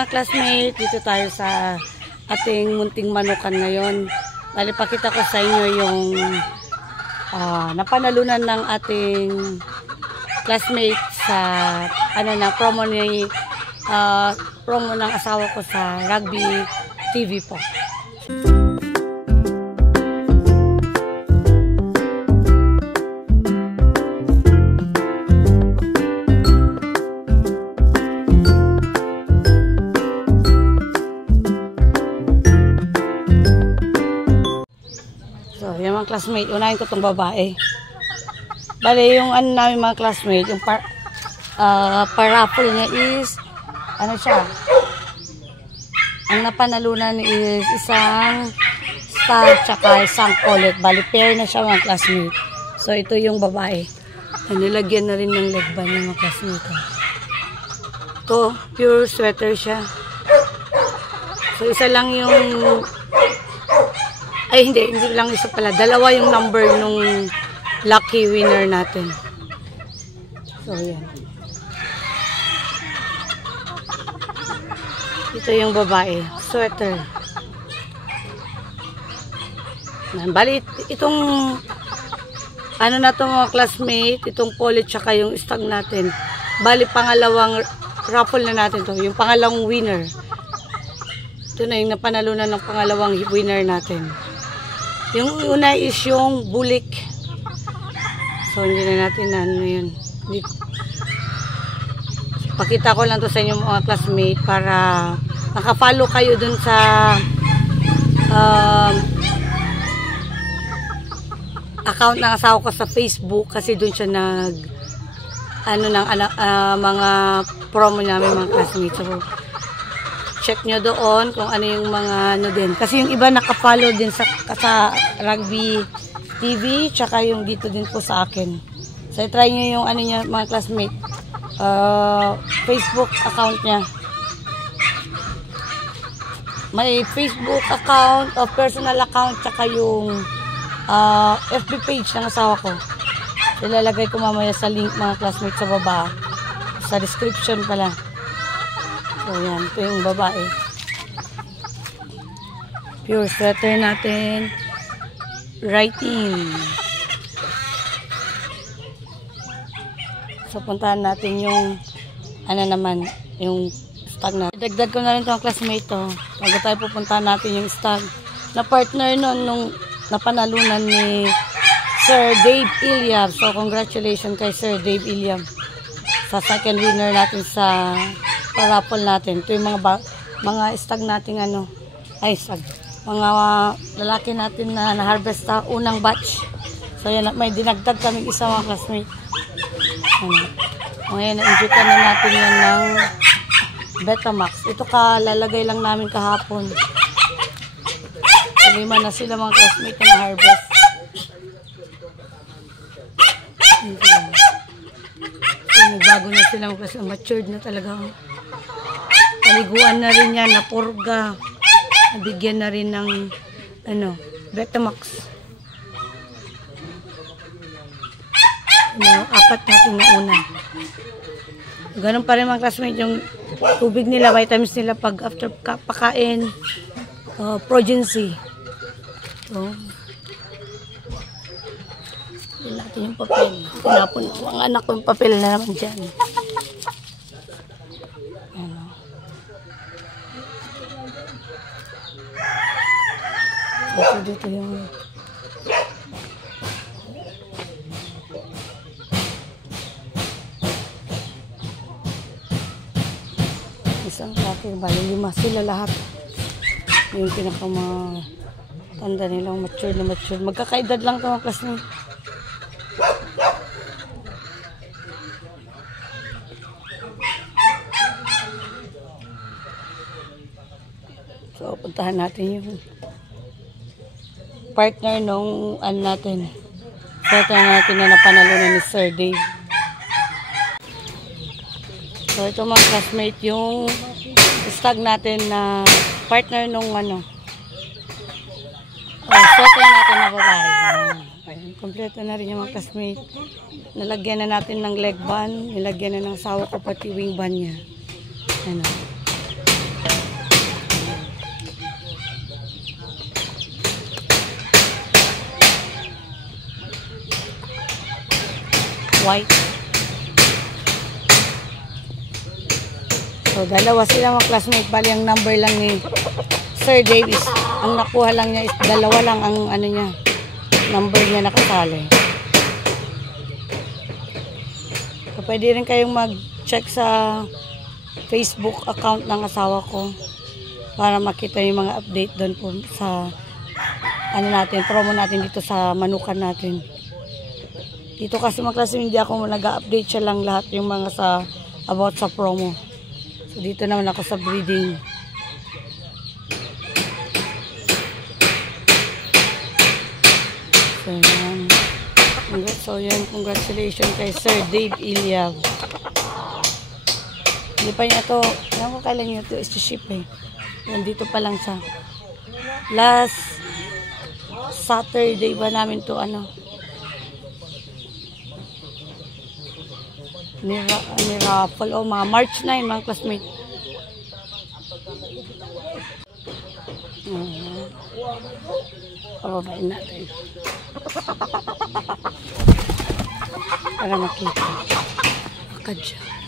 mga classmate, dito tayo sa ating munting manukan ngayon. Bali, pakita ko sa inyo yung napanalunan ng ating classmate sa promo ng asawa ko sa Rugby TV po. So, yung mga classmate, unahin ko itong babae. Bale, yung namin mga classmate, yung paraffle niya is, siya? Ang napanalunan is isang star tsaka isang collet. Bale, pair na siya mga classmate. So, ito yung babae. Nilagyan na rin ng leg band ng mga classmate. Ito, pure sweater siya. So, isa lang yung hindi lang isa pala. Dalawa yung number nung lucky winner natin. So, yan. Ito yung babae. Sweater. Bali, itong na to mga classmate, itong polit tsaka yung stag natin. Bali, pangalawang raffle na natin to. Yung pangalawang winner. Ito na yung napanalunan ng pangalawang winner natin. Yung una is yung bulik. So, hindi na natin yun. Pakita ko lang to sa inyo mga classmate para makafollow kayo dun sa account ng asawa ko sa Facebook kasi dun siya mga promo namin mga classmates. So, check nyo doon kung ano yung mga din. Kasi yung iba nakafollow din sa Rugby TV, tsaka yung dito din po sa akin. So, try nyo yung niya, mga classmate. Facebook account niya. May Facebook account, personal account, tsaka yung FB page ng asawa ko. Ilalagay ko mamaya sa link mga classmates sa baba. Sa description pala. So, yan. Ito yung babae. Pure sweater natin. Writing. So, puntahan natin yung yung stag na. Dagdag ko na rin itong classmate to. Bago tayo pupuntahan natin yung stag. Na partner nun nung napanalunan ni Sir Dave Iliab. So, congratulations kay Sir Dave Iliab. Sa second winner natin sa paraffle natin. Ito yung mga stag natin stag. Mga lalaki natin na na-harvest sa unang batch. So, yan, may dinagdag kaming isa mga classmate. Ngayon, na-injectan na natin yan ng Betamax. Ito lalagay lang namin kahapon. Lima na sila mga classmate na na-harvest. Bago na sila kasi matured na talaga. Paliguan na rin yan, napurga. Nabigyan na rin ng Betamax. Apat natin na una. Ganun pa rin mga classmates yung tubig nila, vitamins nila pag after pakain, progency. So, yun natin yung papel. Tinapon ang anak ko yung papel na naman dyan. So, dito yung isang laki, bali 5 sila lahat. Yung pinakamatanda nilang mature na mature. Magkakaedad lang ito mga classmate. So, puntahan natin yung partner nung natin. Partner natin na napanalunan ni Sir Dave. So, ito mga classmate, yung stag natin na partner nung sweater natin na babae. Ayan, kompleto na rin yung mga classmate. Nalagyan na natin ng leg band, nilagyan na ng sawa ko pati wing band niya. Ano. white. So, dalawa sila mga classmate. Bali, ang number lang ni Sir Davis. Ang nakuha lang niya is dalawa lang ang ano niya, number niya nakasali. So, pwede rin kayong mag-check sa Facebook account ng asawa ko para makita yung mga update doon po sa ano natin, promo natin dito sa manukan natin. Dito kasi mga classmate, hindi ako nag-update, siya lang lahat yung mga sa about sa promo. So, dito naman ako sa breeding. So, yan. Congratulations kay Sir Dave Iliav. Hindi pa niya ito, alam ko kailan niya ito is-ship eh. Nandito pa lang sa last Saturday ba namin ito, ano, ni-raffle. O, mga March 9, mga classmates. Pababain natin. Para makita. Akad siya.